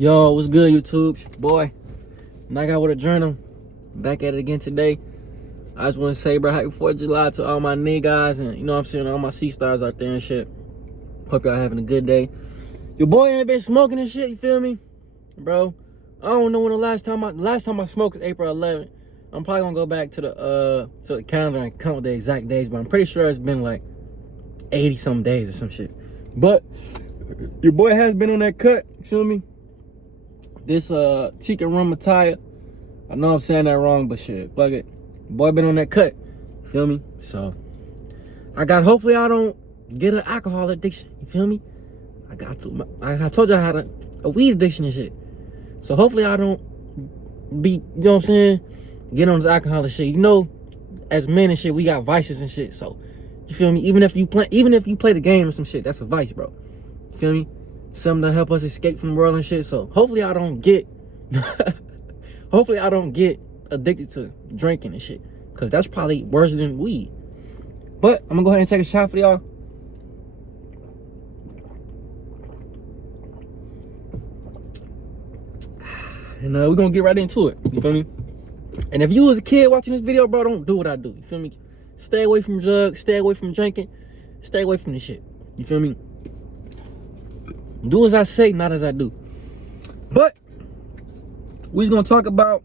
Yo, what's good, YouTube? Boy, Knock Out with a Journal. Back at it again today. I just want to say, bro, happy 4th of July to all my niggas and, you know what I'm saying, all my C-stars out there and shit. Hope y'all having a good day. Your boy ain't been smoking and shit, you feel me? Bro, I don't know when the last time I smoked was April 11th. I'm probably gonna go back to the calendar and count the exact days, but I'm pretty sure it's been like 80-some days or some shit. But your boy has been on that cut, you feel me? This chicken rum attire. I know I'm saying that wrong, but shit, fuck it. Boy been on that cut. Feel me? So hopefully I don't get an alcohol addiction. You feel me? I told you I had a weed addiction and shit. So hopefully I don't be, you know what I'm saying, get on this alcohol and shit. You know, as men and shit, we got vices and shit. So you feel me? Even if you play the game or some shit, that's a vice, bro. You feel me? Something to help us escape from the world and shit. So hopefully I don't get addicted to drinking and shit, because that's probably worse than weed. But I'm gonna go ahead and take a shot for y'all. And we're gonna get right into it. You feel me? And if you was a kid watching this video, bro, don't do what I do. You feel me? Stay away from drugs, stay away from drinking, stay away from this shit. You feel me? Do as I say, not as I do. But we're gonna talk about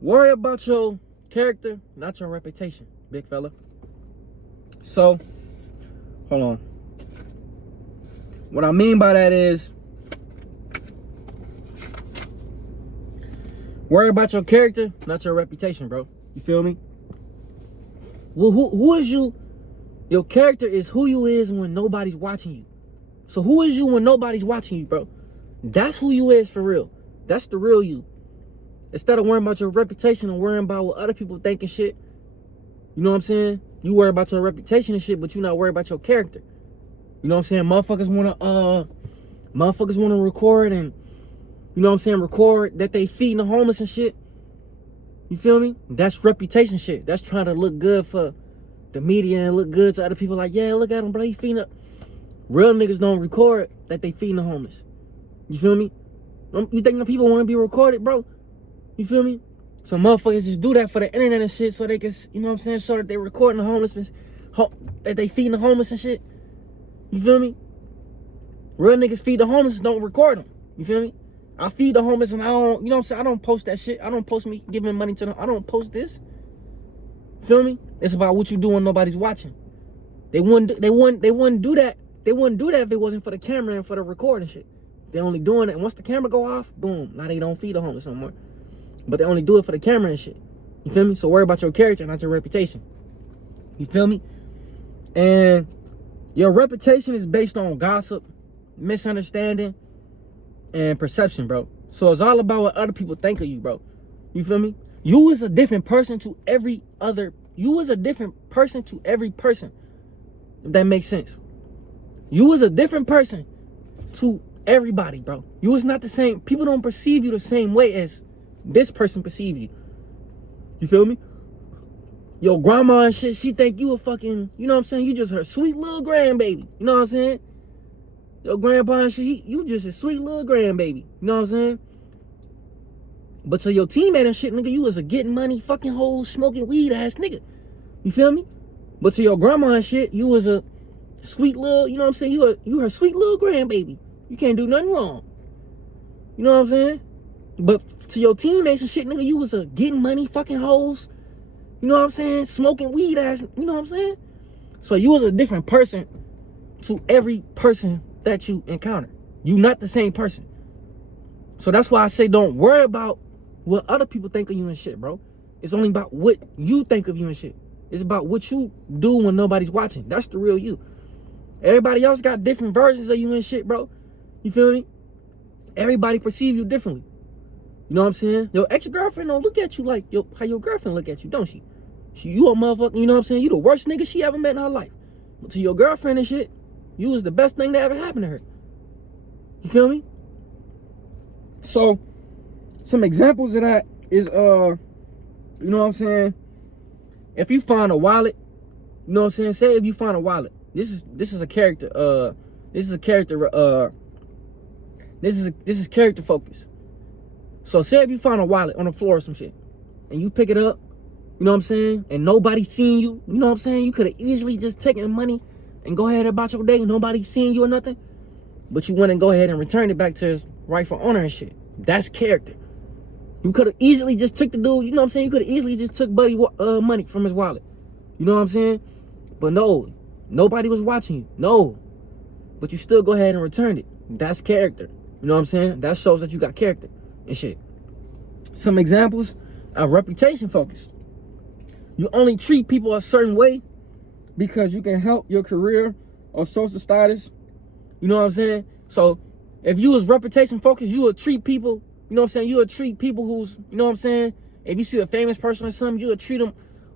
worry about your character, not your reputation, big fella. So, hold on. What I mean by that is, worry about your character, not your reputation, bro. You feel me? Well, who is you? Your character is who you is when nobody's watching you. So who is you when nobody's watching you, bro? That's who you is for real. That's the real you. Instead of worrying about your reputation and worrying about what other people think and shit, you know what I'm saying? You worry about your reputation and shit, but you not worried about your character. You know what I'm saying? Motherfuckers wanna record and, you know what I'm saying, record that they feeding the homeless and shit. You feel me? That's reputation shit. That's trying to look good for the media and look good to other people. Like, yeah, look at him, bro. He feeding up. Real niggas don't record that they feeding the homeless. You feel me? You think the people want to be recorded, bro? You feel me? So motherfuckers just do that for the internet and shit, so they can, you know what I'm saying, show that they recording the homeless, that they feeding the homeless and shit. You feel me? Real niggas feed the homeless, don't record them. You feel me? I feed the homeless and I don't, you know what I'm saying, I don't post that shit. I don't post me giving money to them. I don't post this. Feel me? It's about what you do when nobody's watching. They wouldn't do that. They wouldn't do that if it wasn't for the camera and for the recording shit. They only doing it, once the camera go off, boom, now they don't feed the homeless no more. But they only do it for the camera and shit. You feel me? So worry about your character, not your reputation. You feel me? And your reputation is based on gossip, misunderstanding, and perception, bro. So it's all about what other people think of you, bro. You feel me? You is a different person to every other. You is a different person to every person. If that makes sense. You is a different person to everybody, bro. You is not the same. People don't perceive you the same way as this person perceive you. You feel me? Your grandma and shit, she think you a fucking, you know what I'm saying? You just her sweet little grandbaby. You know what I'm saying? Your grandpa and shit, you just a sweet little grandbaby. You know what I'm saying? But to your teammate and shit, nigga, you was a getting money, fucking whole smoking weed ass nigga. You feel me? But to your grandma and shit, you was a sweet little, you know what I'm saying? You her sweet little grandbaby. You can't do nothing wrong. You know what I'm saying? But to your teammates and shit, nigga, you was a getting money, fucking hoes. You know what I'm saying? Smoking weed ass, you know what I'm saying? So you was a different person to every person that you encounter. You not the same person. So that's why I say don't worry about what other people think of you and shit, bro. It's only about what you think of you and shit. It's about what you do when nobody's watching. That's the real you. Everybody else got different versions of you and shit, bro. You feel me? Everybody perceive you differently. You know what I'm saying? Your ex-girlfriend don't look at you like how your girlfriend look at you, don't she? You a motherfucker, you know what I'm saying? You the worst nigga she ever met in her life. But to your girlfriend and shit, you was the best thing that ever happened to her. You feel me? So, some examples of that is, you know what I'm saying? If you find a wallet, you know what I'm saying? Say if you find a wallet. This is a character, This is character focus. So say if you find a wallet on the floor or some shit, and you pick it up, you know what I'm saying, and nobody seen you, you know what I'm saying, you could have easily just taken the money and go ahead about your day, nobody seeing you or nothing, but you went and go ahead and returned it back to his rightful owner and shit. That's character. You could have easily just took the dude, you know what I'm saying, you could have easily just took Buddy money from his wallet, you know what I'm saying, but no, nobody was watching you, no, but you still go ahead and returned it. That's character, you know what I'm saying, that shows that you got character and shit. Some examples are reputation focused. You only treat people a certain way because you can help your career or social status. You know what I'm saying? So if you was reputation focused, you would treat people, you know what I'm saying? You would treat people who's, you know what I'm saying? If you see a famous person or something, you would treat them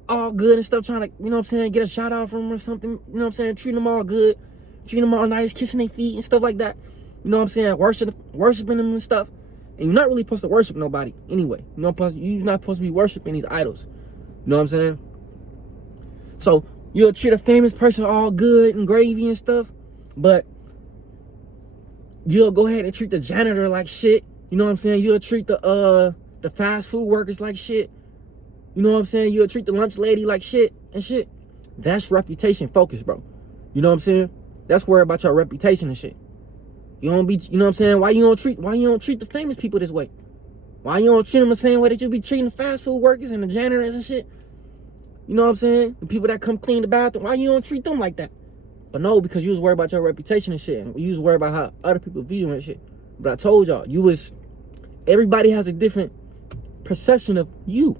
all good and stuff, trying to, you know what I'm saying, get a shout out from them or something. You know what I'm saying? Treat them all good, treat them all nice, kissing their feet and stuff like that. You know what I'm saying? Worshiping them and stuff. And you're not really supposed to worship nobody anyway. You're not supposed to be worshiping these idols. You know what I'm saying? So you'll treat a famous person all good and gravy and stuff, but you'll go ahead and treat the janitor like shit. You know what I'm saying? You'll treat the fast food workers like shit. You know what I'm saying? You'll treat the lunch lady like shit and shit. That's reputation focus, bro. You know what I'm saying? That's worried about your reputation and shit. You don't be, you know what I'm saying? Why you don't treat the famous people this way? Why you don't treat them the same way that you be treating the fast food workers and the janitors and shit? You know what I'm saying? The people that come clean the bathroom, why you don't treat them like that? But no, because you was worried about your reputation and shit. And you was worried about how other people view you and shit. But I told y'all, everybody has a different perception of you.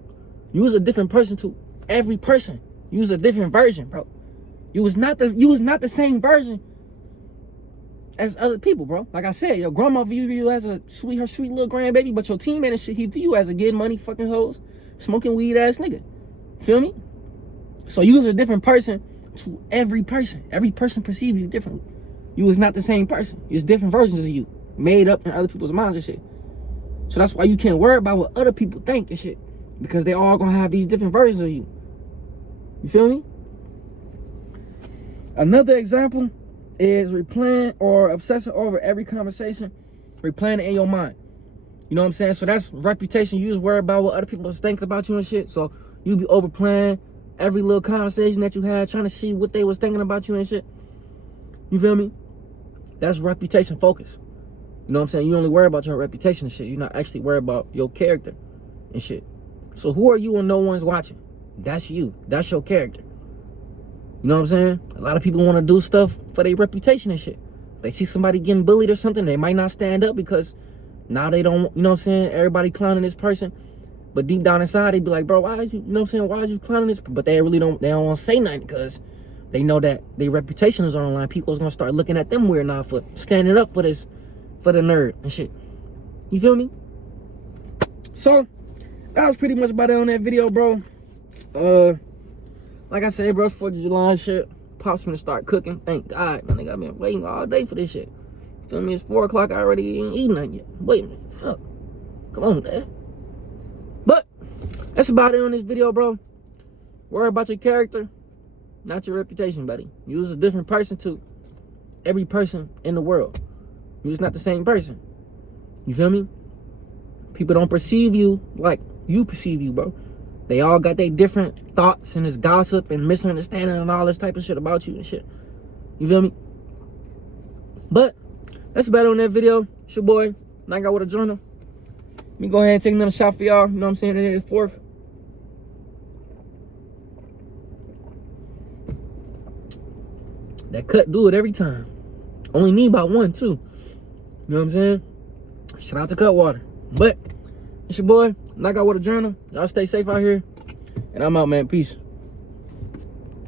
You was a different person to every person. You was a different version, bro. You was not the same version as other people, bro. Like I said, your grandma view you as her sweet little grandbaby, but your teammate and shit, he view you as a getting money fucking hoes, smoking weed ass nigga. Feel me? So you was a different person to every person. Every person perceives you differently. You was not the same person. It's different versions of you, made up in other people's minds and shit. So that's why you can't worry about what other people think and shit, because they all gonna have these different versions of you. You feel me? Another example is replaying or obsessing over every conversation, replaying it in your mind. You know what I'm saying? So that's reputation. You just worry about what other people are thinking about you and shit. So you be overplaying every little conversation that you had, trying to see what they was thinking about you and shit. You feel me? That's reputation focus. You know what I'm saying? You only worry about your reputation and shit. You're not actually worried about your character and shit. So who are you when no one's watching? That's you. That's your character. You know what I'm saying? A lot of people want to do stuff for their reputation and shit. They see somebody getting bullied or something, they might not stand up because now they don't, you know what I'm saying? Everybody clowning this person. But deep down inside, they be like, bro, why are you know what I'm saying? Why are you clowning this? But they don't want to say nothing because they know that their reputation is on the line. People's going to start looking at them weird now for standing up for the nerd and shit. You feel me? So, that was pretty much about it on that video, bro. Like I said, bro, it's 4th of July and shit. Pops finna start cooking. Thank God, man. Nigga, I've been waiting all day for this shit. You feel me? It's 4 o'clock. I already ain't eating nothing yet. Wait a minute. Fuck. Come on, Dad. But that's about it on this video, bro. Worry about your character, not your reputation, buddy. You was a different person to every person in the world. You just not the same person. You feel me? People don't perceive you like you perceive you, bro. They all got their different thoughts and this gossip and misunderstanding and all this type of shit about you and shit. You feel me? But that's about it on that video. It's your boy, Nigga with a Journal. Let me go ahead and take another shot for y'all. You know what I'm saying? It is 4th. That cut do it every time. Only need about one, too. You know what I'm saying? Shout out to Cutwater. But it's your boy, Nigga with a Journal. Y'all stay safe out here. And I'm out, man. Peace.